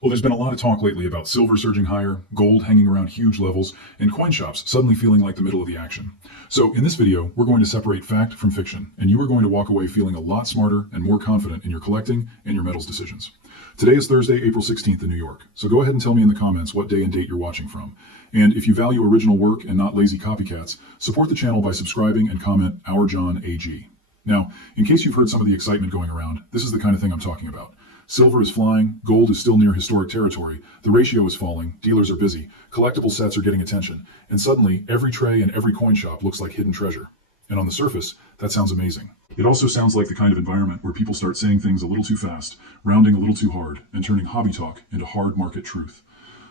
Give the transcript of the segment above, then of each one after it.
Well, there's been a lot of talk lately about silver surging higher, gold hanging around huge levels, and coin shops suddenly feeling like the middle of the action. So in this video, we're going to separate fact from fiction, and you are going to walk away feeling a lot smarter and more confident in your collecting and your metals decisions. Today is Thursday, April 16th in New York. So go ahead and tell me in the comments what day and date you're watching from. And if you value original work and not lazy copycats, support the channel by subscribing and comment Our John AG. Now, in case you've heard some of the excitement going around, this is the kind of thing I'm talking about. Silver is flying, gold is still near historic territory, the ratio is falling, dealers are busy, collectible sets are getting attention, and suddenly every tray and every coin shop looks like hidden treasure. And on the surface, that sounds amazing. It also sounds like the kind of environment where people start saying things a little too fast, rounding a little too hard, and turning hobby talk into hard market truth.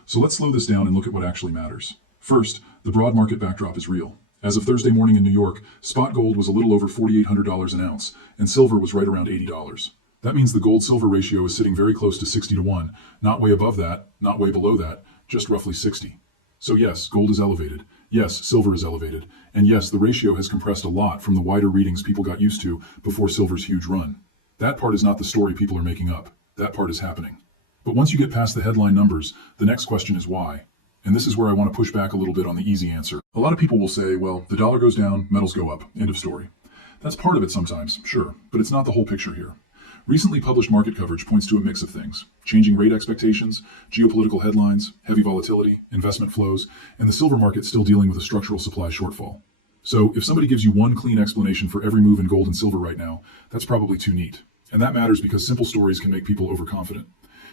So let's slow this down and look at what actually matters. First, the broad market backdrop is real. As of Thursday morning in New York, spot gold was a little over $4,800 an ounce, and silver was right around $80. That means the gold-silver ratio is sitting very close to 60 to 1, not way above that, not way below that, just roughly 60. So yes, gold is elevated. Yes, silver is elevated. And yes, the ratio has compressed a lot from the wider readings people got used to before silver's huge run. That part is not the story people are making up. That part is happening. But once you get past the headline numbers, the next question is why? And this is where I want to push back a little bit on the easy answer. A lot of people will say, well, the dollar goes down, metals go up. End of story. That's part of it sometimes, sure, but it's not the whole picture here. Recently published market coverage points to a mix of things: changing rate expectations, geopolitical headlines, heavy volatility, investment flows, and the silver market still dealing with a structural supply shortfall. So if somebody gives you one clean explanation for every move in gold and silver right now, that's probably too neat. And that matters because simple stories can make people overconfident.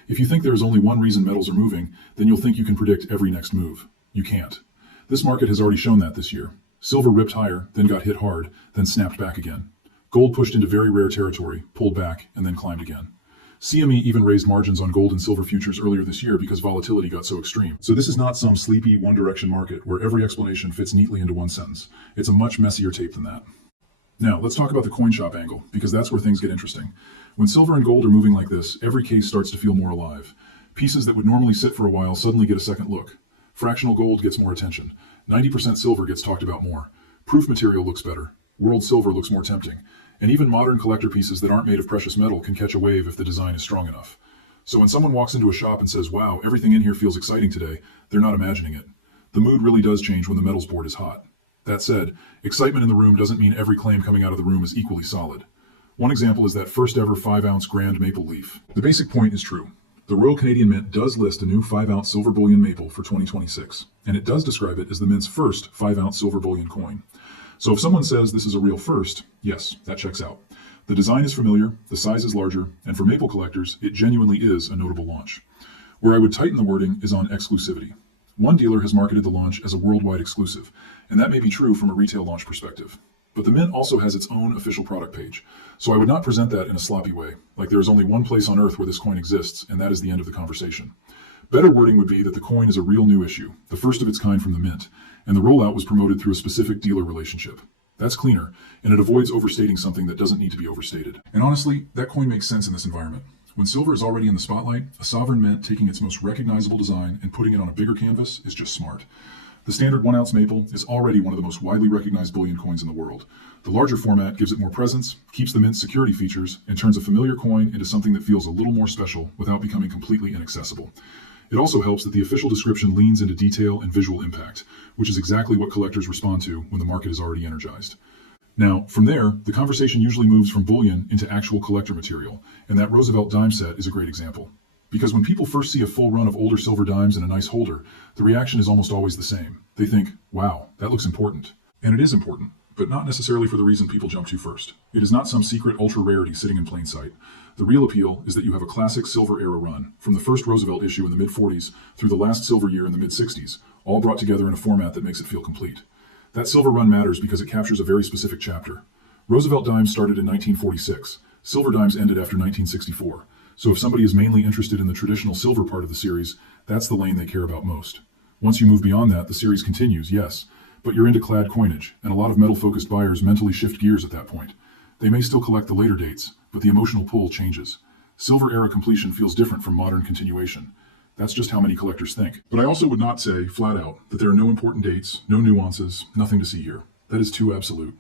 If you think there is only one reason metals are moving, then you'll think you can predict every next move. You can't. This market has already shown that this year. Silver ripped higher, then got hit hard, then snapped back again. Gold pushed into very rare territory, pulled back, and then climbed again. CME even raised margins on gold and silver futures earlier this year because volatility got so extreme. So this is not some sleepy one-direction market where every explanation fits neatly into one sentence. It's a much messier tape than that. Now, let's talk about the coin shop angle, because that's where things get interesting. When silver and gold are moving like this, every case starts to feel more alive. Pieces that would normally sit for a while suddenly get a second look. Fractional gold gets more attention. 90% silver gets talked about more. Proof material looks better. World silver looks more tempting. And even modern collector pieces that aren't made of precious metal can catch a wave if the design is strong enough. So when someone walks into a shop and says, wow, everything in here feels exciting today, they're not imagining it. The mood really does change when the metals board is hot. That said, excitement in the room doesn't mean every claim coming out of the room is equally solid. One example is that first ever 5-ounce grand maple leaf. The basic point is true. The Royal Canadian Mint does list a new 5-ounce silver bullion maple for 2026, and it does describe it as the Mint's first 5-ounce silver bullion coin. So if someone says this is a real first, yes, that checks out. The design is familiar, the size is larger, and for maple collectors, it genuinely is a notable launch. Where I would tighten the wording is on exclusivity. One dealer has marketed the launch as a worldwide exclusive, and that may be true from a retail launch perspective. But the Mint also has its own official product page, so I would not present that in a sloppy way, like there is only one place on earth where this coin exists, and that is the end of the conversation. Better wording would be that the coin is a real new issue, the first of its kind from the Mint, and the rollout was promoted through a specific dealer relationship. That's cleaner, and it avoids overstating something that doesn't need to be overstated. And honestly, that coin makes sense in this environment. When silver is already in the spotlight, a sovereign mint taking its most recognizable design and putting it on a bigger canvas is just smart. The standard 1-ounce maple is already one of the most widely recognized bullion coins in the world. The larger format gives it more presence, keeps the Mint's security features, and turns a familiar coin into something that feels a little more special without becoming completely inaccessible. It also helps that the official description leans into detail and visual impact, which is exactly what collectors respond to when the market is already energized. Now, from there, the conversation usually moves from bullion into actual collector material, and that Roosevelt dime set is a great example. Because when people first see a full run of older silver dimes in a nice holder, the reaction is almost always the same. They think, wow, that looks important. And it is important, but not necessarily for the reason people jump to first. It is not some secret ultra rarity sitting in plain sight. The real appeal is that you have a classic silver era run, from the first Roosevelt issue in the mid-40s through the last silver year in the mid-60s, all brought together in a format that makes it feel complete. That silver run matters because it captures a very specific chapter. Roosevelt dimes started in 1946. Silver dimes ended after 1964. So if somebody is mainly interested in the traditional silver part of the series, that's the lane they care about most. Once you move beyond that, the series continues, yes, but you're into clad coinage, and a lot of metal-focused buyers mentally shift gears at that point. They may still collect the later dates, but the emotional pull changes. Silver era completion feels different from modern continuation. That's just how many collectors think. But I also would not say, flat out, that there are no important dates, no nuances, nothing to see here. That is too absolute.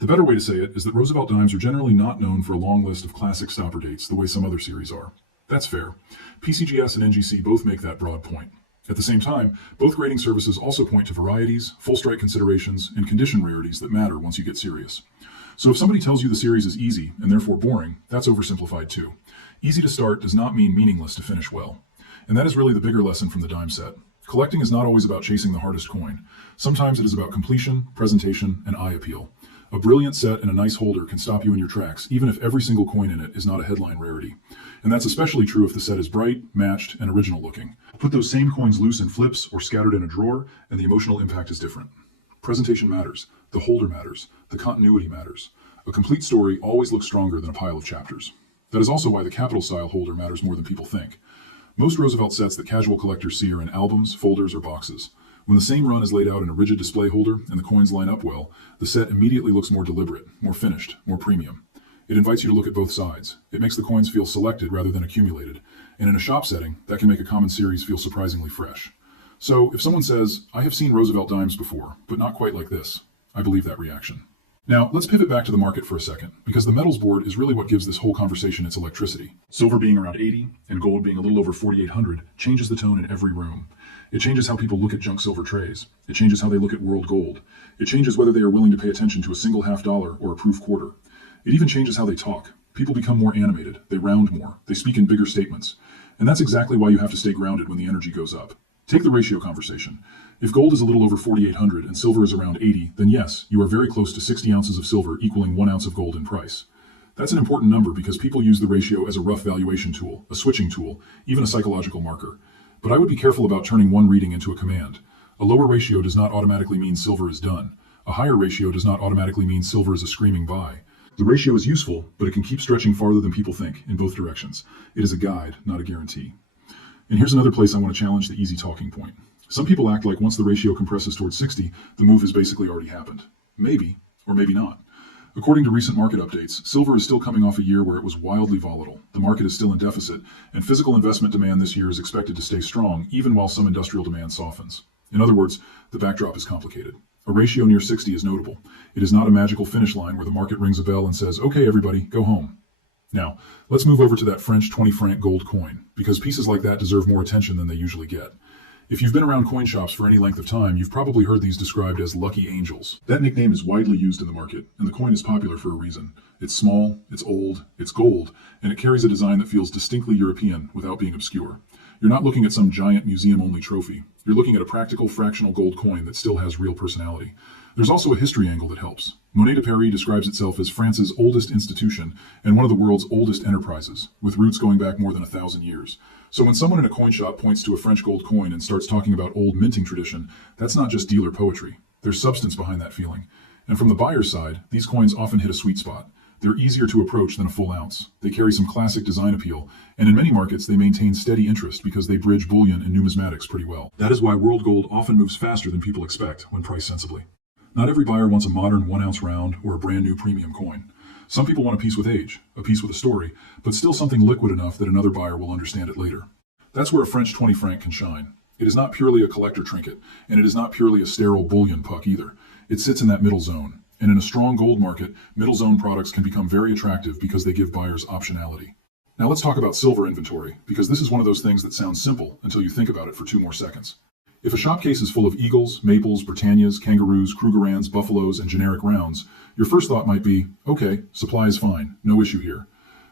The better way to say it is that Roosevelt dimes are generally not known for a long list of classic stopper dates the way some other series are. That's fair. PCGS and NGC both make that broad point. At the same time, both grading services also point to varieties, full strike considerations, and condition rarities that matter once you get serious. So if somebody tells you the series is easy and therefore boring, that's oversimplified too. Easy to start does not mean meaningless to finish well. And that is really the bigger lesson from the dime set. Collecting is not always about chasing the hardest coin. Sometimes it is about completion, presentation, and eye appeal. A brilliant set and a nice holder can stop you in your tracks, even if every single coin in it is not a headline rarity. And that's especially true if the set is bright, matched, and original looking. Put those same coins loose in flips or scattered in a drawer, and the emotional impact is different. Presentation matters. The holder matters. The continuity matters. A complete story always looks stronger than a pile of chapters. That is also why the capital style holder matters more than people think. Most Roosevelt sets that casual collectors see are in albums, folders, or boxes. When the same run is laid out in a rigid display holder and the coins line up well, the set immediately looks more deliberate, more finished, more premium. It invites you to look at both sides. It makes the coins feel selected rather than accumulated. And in a shop setting, that can make a common series feel surprisingly fresh. So if someone says, "I have seen Roosevelt dimes before, but not quite like this," I believe that reaction. Now, let's pivot back to the market for a second, because the metals board is really what gives this whole conversation its electricity. Silver being around 80 and gold being a little over 4,800 changes the tone in every room. It changes how people look at junk silver trays. It changes how they look at world gold. It changes whether they are willing to pay attention to a single $50 or a proof quarter. It even changes how they talk. People become more animated. They round more. They speak in bigger statements. And that's exactly why you have to stay grounded when the energy goes up. Take the ratio conversation. If gold is a little over 4,800 and silver is around 80, then yes, you are very close to 60 ounces of silver equaling 1 ounce of gold in price. That's an important number because people use the ratio as a rough valuation tool, a switching tool, even a psychological marker. But I would be careful about turning one reading into a command. A lower ratio does not automatically mean silver is done. A higher ratio does not automatically mean silver is a screaming buy. The ratio is useful, but it can keep stretching farther than people think, in both directions. It is a guide, not a guarantee. And here's another place I want to challenge the easy talking point. Some people act like once the ratio compresses towards 60, the move has basically already happened. Maybe, or maybe not. According to recent market updates, silver is still coming off a year where it was wildly volatile. The market is still in deficit, and physical investment demand this year is expected to stay strong, even while some industrial demand softens. In other words, the backdrop is complicated. A ratio near 60 is notable. It is not a magical finish line where the market rings a bell and says, "Okay, everybody, go home." Now, let's move over to that French 20 franc gold coin, because pieces like that deserve more attention than they usually get. If you've been around coin shops for any length of time, you've probably heard these described as lucky angels. That nickname is widely used in the market, and the coin is popular for a reason. It's small, it's old, it's gold, and it carries a design that feels distinctly European without being obscure. You're not looking at some giant museum-only trophy. You're looking at a practical fractional gold coin that still has real personality. There's also a history angle that helps. Monnaie de Paris describes itself as France's oldest institution and one of the world's oldest enterprises, with roots going back more than 1,000 years. So when someone in a coin shop points to a French gold coin and starts talking about old minting tradition, that's not just dealer poetry. There's substance behind that feeling. And from the buyer's side, these coins often hit a sweet spot. They're easier to approach than a full ounce. They carry some classic design appeal, and in many markets they maintain steady interest because they bridge bullion and numismatics pretty well. That is why world gold often moves faster than people expect when priced sensibly. Not every buyer wants a modern 1 ounce round or a brand new premium coin. Some people want a piece with age, a piece with a story, but still something liquid enough that another buyer will understand it later. That's where a French 20 franc can shine. It is not purely a collector trinket, and it is not purely a sterile bullion puck either. It sits in that middle zone. And in a strong gold market, middle zone products can become very attractive because they give buyers optionality. Now let's talk about silver inventory, because this is one of those things that sounds simple until you think about it for 2 more seconds. If a shop case is full of eagles, maples, Britannias, kangaroos, Krugerrands, buffaloes, and generic rounds, your first thought might be, okay, supply is fine, no issue here.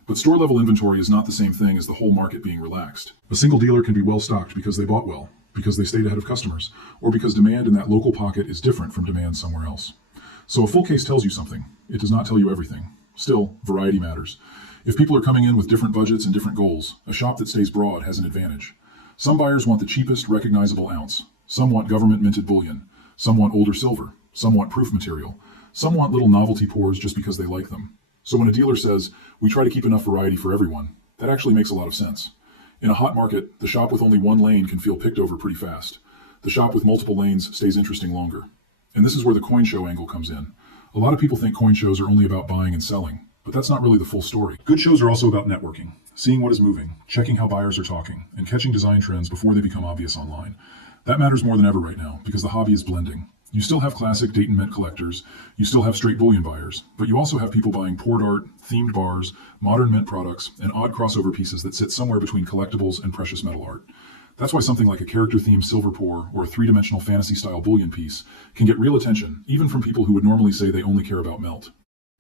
But store-level inventory is not the same thing as the whole market being relaxed. A single dealer can be well-stocked because they bought well, because they stayed ahead of customers, or because demand in that local pocket is different from demand somewhere else. So a full case tells you something. It does not tell you everything. Still, variety matters. If people are coming in with different budgets and different goals, a shop that stays broad has an advantage. Some buyers want the cheapest recognizable ounce. Some want government-minted bullion. Some want older silver. Some want proof material. Some want little novelty pours just because they like them. So when a dealer says, "We try to keep enough variety for everyone," that actually makes a lot of sense. In a hot market, the shop with only one lane can feel picked over pretty fast. The shop with multiple lanes stays interesting longer. And this is where the coin show angle comes in. A lot of people think coin shows are only about buying and selling, but that's not really the full story. Good shows are also about networking, seeing what is moving, checking how buyers are talking, and catching design trends before they become obvious online. That matters more than ever right now because the hobby is blending. You still have classic Dayton Mint collectors, you still have straight bullion buyers, but you also have people buying poured art, themed bars, modern mint products, and odd crossover pieces that sit somewhere between collectibles and precious metal art. That's why something like a character-themed silver pour or a three-dimensional fantasy-style bullion piece can get real attention, even from people who would normally say they only care about melt.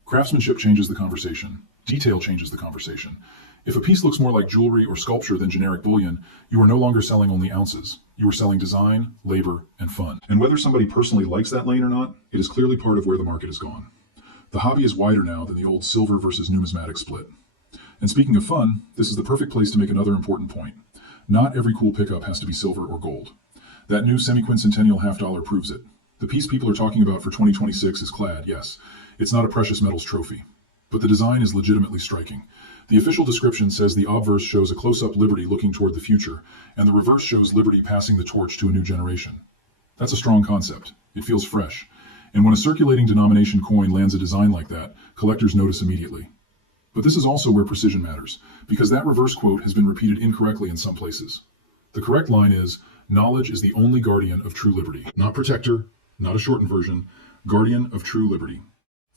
Craftsmanship changes the conversation. Detail changes the conversation. If a piece looks more like jewelry or sculpture than generic bullion, you are no longer selling only ounces. You are selling design, labor, and fun. And whether somebody personally likes that lane or not, it is clearly part of where the market has gone. The hobby is wider now than the old silver versus numismatic split. And speaking of fun, this is the perfect place to make another important point. Not every cool pickup has to be silver or gold. That new semi-quincentennial $half proves it. The piece people are talking about for 2026 is clad, yes. It's not a precious metals trophy. But the design is legitimately striking. The official description says the obverse shows a close-up Liberty looking toward the future, and the reverse shows Liberty passing the torch to a new generation. That's a strong concept. It feels fresh. And when a circulating denomination coin lands a design like that, collectors notice immediately. But this is also where precision matters, because that reverse quote has been repeated incorrectly in some places. The correct line is, knowledge is the only guardian of true liberty. Not protector, not a shortened version, guardian of true liberty.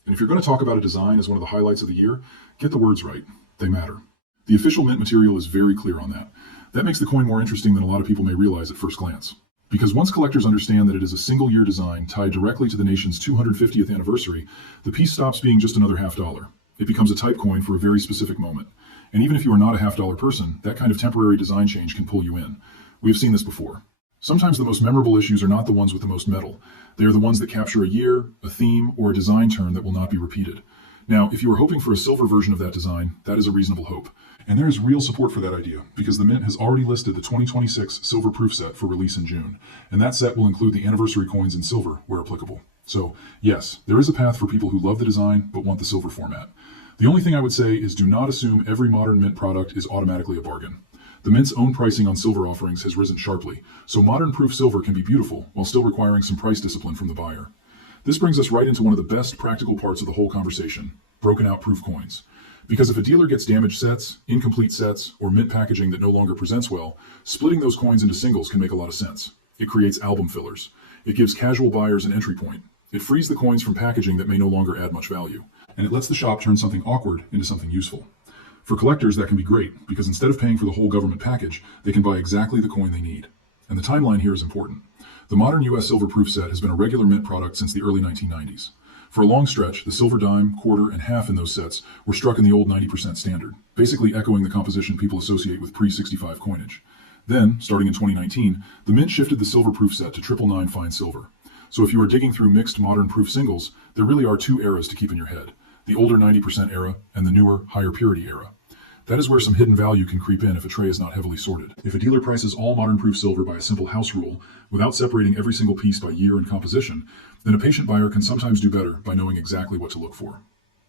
And if you're going to talk about a design as one of the highlights of the year, get the words right. They matter. The official mint material is very clear on that. That makes the coin more interesting than a lot of people may realize at first glance. Because once collectors understand that it is a single-year design tied directly to the nation's 250th anniversary, the piece stops being just another $half. It becomes a type coin for a very specific moment. And even if you are not a $half person, that kind of temporary design change can pull you in. We have seen this before. Sometimes the most memorable issues are not the ones with the most metal. They are the ones that capture a year, a theme, or a design turn that will not be repeated. Now, if you are hoping for a silver version of that design, that is a reasonable hope. And there is real support for that idea, because the Mint has already listed the 2026 Silver Proof set for release in June, and that set will include the anniversary coins in silver, where applicable. So, yes, there is a path for people who love the design, but want the silver format. The only thing I would say is do not assume every modern Mint product is automatically a bargain. The Mint's own pricing on silver offerings has risen sharply, so modern proof silver can be beautiful while still requiring some price discipline from the buyer. This brings us right into one of the best practical parts of the whole conversation, broken out proof coins. Because if a dealer gets damaged sets, incomplete sets, or mint packaging that no longer presents well, splitting those coins into singles can make a lot of sense. It creates album fillers. It gives casual buyers an entry point. It frees the coins from packaging that may no longer add much value. And it lets the shop turn something awkward into something useful. For collectors, that can be great, because instead of paying for the whole government package, they can buy exactly the coin they need. And the timeline here is important. The modern US silver proof set has been a regular mint product since the early 1990s. For a long stretch, the silver dime, quarter, and half in those sets were struck in the old 90% standard, basically echoing the composition people associate with pre-65 coinage. Then, starting in 2019, the Mint shifted the silver proof set to 999 fine silver. So if you are digging through mixed modern proof singles, there really are two eras to keep in your head, the older 90% era and the newer, higher purity era. That is where some hidden value can creep in if a tray is not heavily sorted. If a dealer prices all modern proof silver by a simple house rule, without separating every single piece by year and composition, then a patient buyer can sometimes do better by knowing exactly what to look for.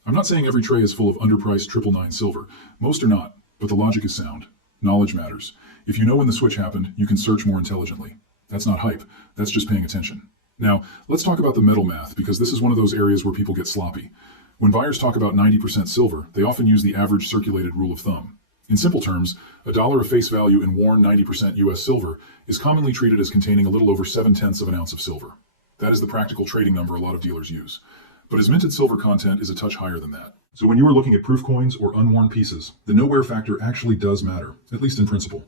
I'm not saying every tray is full of underpriced 999 silver. Most are not, but the logic is sound. Knowledge matters. If you know when the switch happened, you can search more intelligently. That's not hype, that's just paying attention. Now, let's talk about the metal math, because this is one of those areas where people get sloppy. When buyers talk about 90% silver, they often use the average circulated rule of thumb. In simple terms, $1 of face value in worn 90% US silver is commonly treated as containing a little over 7/10 of an ounce of silver. That is the practical trading number a lot of dealers use. But his minted silver content is a touch higher than that. So when you are looking at proof coins or unworn pieces, the nowhere factor actually does matter, at least in principle.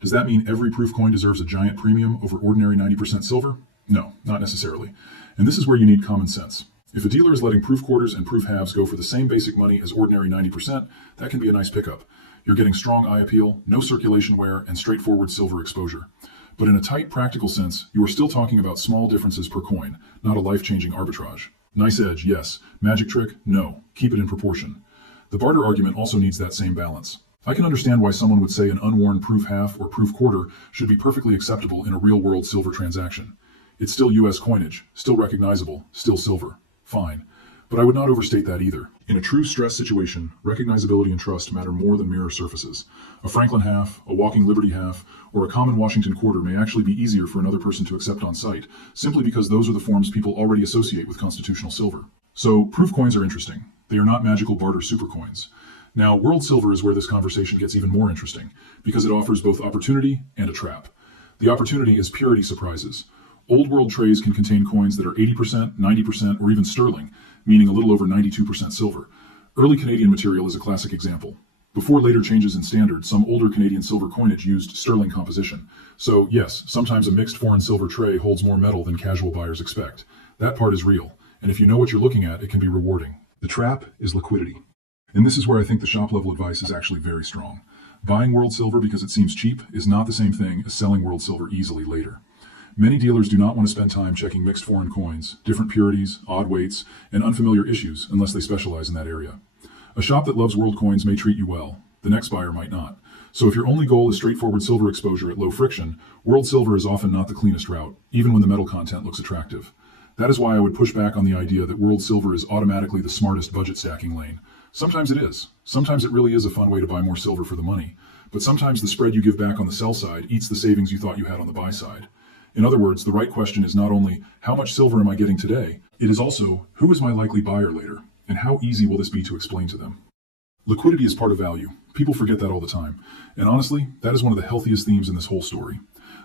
Does that mean every proof coin deserves a giant premium over ordinary 90% silver? No, not necessarily. And this is where you need common sense. If a dealer is letting proof quarters and proof halves go for the same basic money as ordinary 90%, that can be a nice pickup. You're getting strong eye appeal, no circulation wear, and straightforward silver exposure. But in a tight, practical sense, you are still talking about small differences per coin, not a life-changing arbitrage. Nice edge, yes. Magic trick? No. Keep it in proportion. The barter argument also needs that same balance. I can understand why someone would say an unworn proof half or proof quarter should be perfectly acceptable in a real-world silver transaction. It's still US coinage, still recognizable, still silver. Fine. But I would not overstate that either. In a true stress situation, recognizability and trust matter more than mirror surfaces. A Franklin half, a Walking Liberty half, or a common Washington quarter may actually be easier for another person to accept on sight, simply because those are the forms people already associate with constitutional silver. So, proof coins are interesting. They are not magical barter supercoins. Now, world silver is where this conversation gets even more interesting, because it offers both opportunity and a trap. The opportunity is purity surprises. Old world trays can contain coins that are 80%, 90%, or even sterling, meaning a little over 92% silver. Early Canadian material is a classic example. Before later changes in standard, some older Canadian silver coinage used sterling composition. So yes, sometimes a mixed foreign silver tray holds more metal than casual buyers expect. That part is real, and if you know what you're looking at, it can be rewarding. The trap is liquidity. And this is where I think the shop level advice is actually very strong. Buying world silver because it seems cheap is not the same thing as selling world silver easily later. Many dealers do not want to spend time checking mixed foreign coins, different purities, odd weights, and unfamiliar issues unless they specialize in that area. A shop that loves world coins may treat you well. The next buyer might not. So if your only goal is straightforward silver exposure at low friction, world silver is often not the cleanest route, even when the metal content looks attractive. That is why I would push back on the idea that world silver is automatically the smartest budget stacking lane. Sometimes it is. Sometimes it really is a fun way to buy more silver for the money. But sometimes the spread you give back on the sell side eats the savings you thought you had on the buy side. In other words, the right question is not only, how much silver am I getting today? It is also, who is my likely buyer later? And how easy will this be to explain to them? Liquidity is part of value. People forget that all the time. And honestly, that is one of the healthiest themes in this whole story.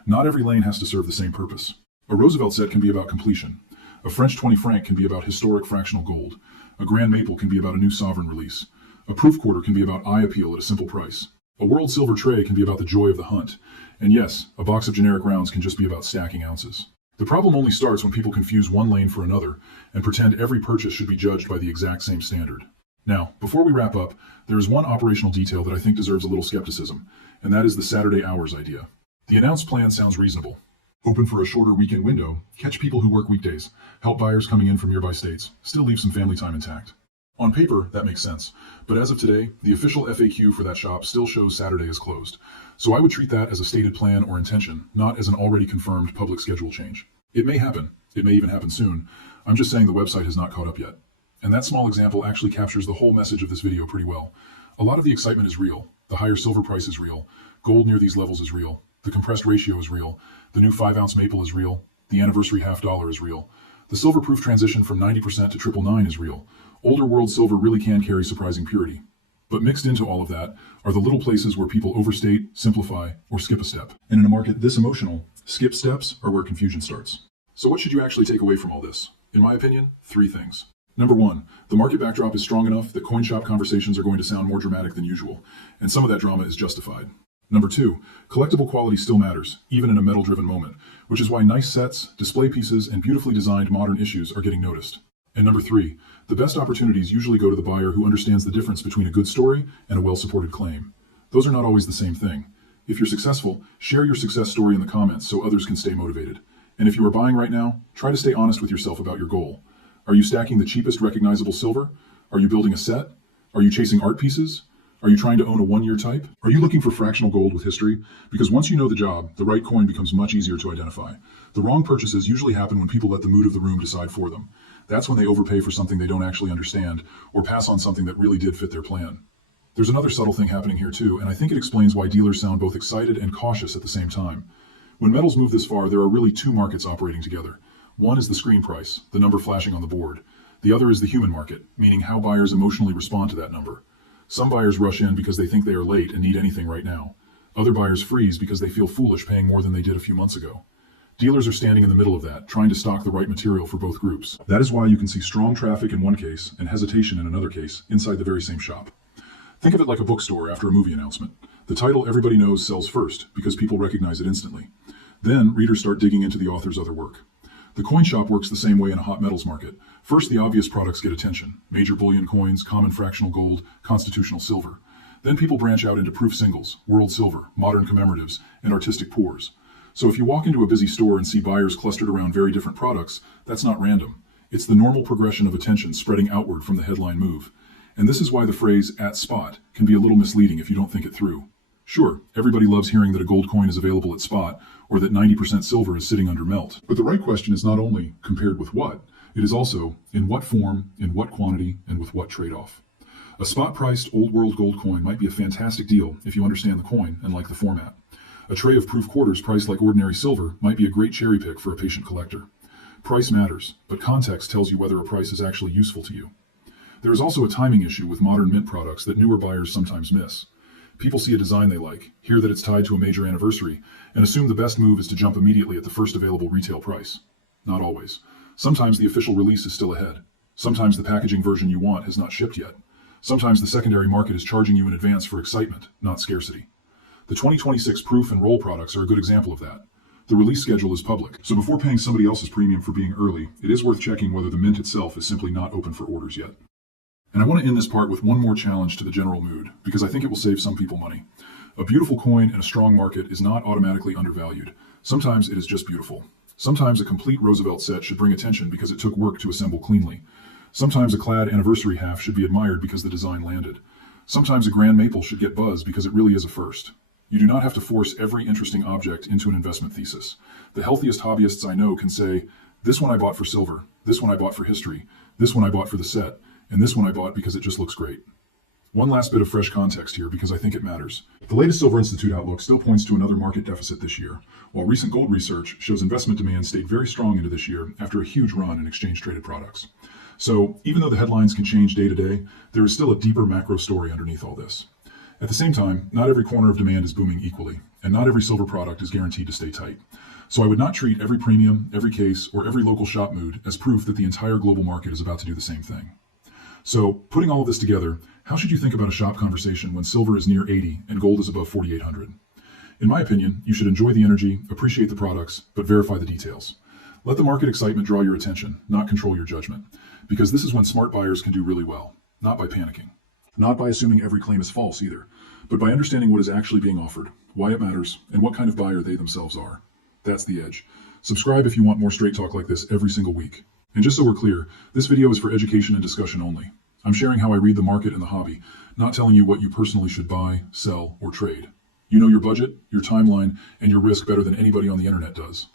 Not every lane has to serve the same purpose. A Roosevelt set can be about completion. A French 20 franc can be about historic fractional gold. A Grand Maple can be about a new sovereign release. A proof quarter can be about eye appeal at a simple price. A world silver tray can be about the joy of the hunt. And yes, a box of generic rounds can just be about stacking ounces. The problem only starts when people confuse one lane for another and pretend every purchase should be judged by the exact same standard. Now, before we wrap up, there is one operational detail that I think deserves a little skepticism, and that is the Saturday hours idea. The announced plan sounds reasonable. Open for a shorter weekend window, catch people who work weekdays, help buyers coming in from nearby states, still leave some family time intact. On paper, that makes sense, but as of today, the official FAQ for that shop still shows Saturday is closed. So I would treat that as a stated plan or intention, not as an already confirmed public schedule change. It may happen. It may even happen soon. I'm just saying the website has not caught up yet. And that small example actually captures the whole message of this video pretty well. A lot of the excitement is real. The higher silver price is real. Gold near these levels is real. The compressed ratio is real. The new 5-ounce maple is real. The anniversary half dollar is real. The silver proof transition from 90% to 999 is real. Older world silver really can carry surprising purity. But mixed into all of that are the little places where people overstate, simplify, or skip a step. And in a market this emotional, skip steps are where confusion starts. So what should you actually take away from all this? In my opinion, 3 things. Number 1, the market backdrop is strong enough that coin shop conversations are going to sound more dramatic than usual, and some of that drama is justified. Number 2, collectible quality still matters, even in a metal-driven moment, which is why nice sets, display pieces, and beautifully designed modern issues are getting noticed. And number 3, the best opportunities usually go to the buyer who understands the difference between a good story and a well-supported claim. Those are not always the same thing. If you're successful, share your success story in the comments so others can stay motivated. And if you are buying right now, try to stay honest with yourself about your goal. Are you stacking the cheapest recognizable silver? Are you building a set? Are you chasing art pieces? Are you trying to own a one-year type? Are you looking for fractional gold with history? Because once you know the job, the right coin becomes much easier to identify. The wrong purchases usually happen when people let the mood of the room decide for them. That's when they overpay for something they don't actually understand, or pass on something that really did fit their plan. There's another subtle thing happening here too, and I think it explains why dealers sound both excited and cautious at the same time. When metals move this far, there are really 2 markets operating together. One is the screen price, the number flashing on the board. The other is the human market, meaning how buyers emotionally respond to that number. Some buyers rush in because they think they are late and need anything right now. Other buyers freeze because they feel foolish paying more than they did a few months ago. Dealers are standing in the middle of that, trying to stock the right material for both groups. That is why you can see strong traffic in one case and hesitation in another case inside the very same shop. Think of it like a bookstore after a movie announcement. The title everybody knows sells first because people recognize it instantly. Then readers start digging into the author's other work. The coin shop works the same way in a hot metals market. First, the obvious products get attention. Major bullion coins, common fractional gold, constitutional silver. Then people branch out into proof singles, world silver, modern commemoratives, and artistic pours. So if you walk into a busy store and see buyers clustered around very different products, that's not random. It's the normal progression of attention spreading outward from the headline move. And this is why the phrase "at spot" can be a little misleading if you don't think it through. Sure, everybody loves hearing that a gold coin is available at spot, or that 90% silver is sitting under melt. But the right question is not only compared with what, it is also in what form, in what quantity, and with what trade-off. A spot-priced old world gold coin might be a fantastic deal if you understand the coin and like the format. A tray of proof quarters priced like ordinary silver might be a great cherry pick for a patient collector. Price matters, but context tells you whether a price is actually useful to you. There is also a timing issue with modern mint products that newer buyers sometimes miss. People see a design they like, hear that it's tied to a major anniversary, and assume the best move is to jump immediately at the first available retail price. Not always. Sometimes the official release is still ahead. Sometimes the packaging version you want has not shipped yet. Sometimes the secondary market is charging you in advance for excitement, not scarcity. The 2026 Proof and Roll products are a good example of that. The release schedule is public, so before paying somebody else's premium for being early, it is worth checking whether the mint itself is simply not open for orders yet. And I want to end this part with one more challenge to the general mood, because I think it will save some people money. A beautiful coin in a strong market is not automatically undervalued. Sometimes it is just beautiful. Sometimes a complete Roosevelt set should bring attention because it took work to assemble cleanly. Sometimes a clad anniversary half should be admired because the design landed. Sometimes a grand maple should get buzz because it really is a first. You do not have to force every interesting object into an investment thesis. The healthiest hobbyists I know can say, this one I bought for silver, this one I bought for history, this one I bought for the set, and this one I bought because it just looks great. One last bit of fresh context here because I think it matters. The latest Silver Institute outlook still points to another market deficit this year, while recent gold research shows investment demand stayed very strong into this year after a huge run in exchange-traded products. So even though the headlines can change day to day, there is still a deeper macro story underneath all this. At the same time, not every corner of demand is booming equally, and not every silver product is guaranteed to stay tight. So I would not treat every premium, every case, or every local shop mood as proof that the entire global market is about to do the same thing. So putting all of this together, how should you think about a shop conversation when silver is near 80 and gold is above 4,800? In my opinion, you should enjoy the energy, appreciate the products, but verify the details. Let the market excitement draw your attention, not control your judgment, because this is when smart buyers can do really well, not by panicking. Not by assuming every claim is false either, but by understanding what is actually being offered, why it matters, and what kind of buyer they themselves are. That's the edge. Subscribe if you want more straight talk like this every single week. And just so we're clear, this video is for education and discussion only. I'm sharing how I read the market and the hobby, not telling you what you personally should buy, sell, or trade. You know your budget, your timeline, and your risk better than anybody on the internet does.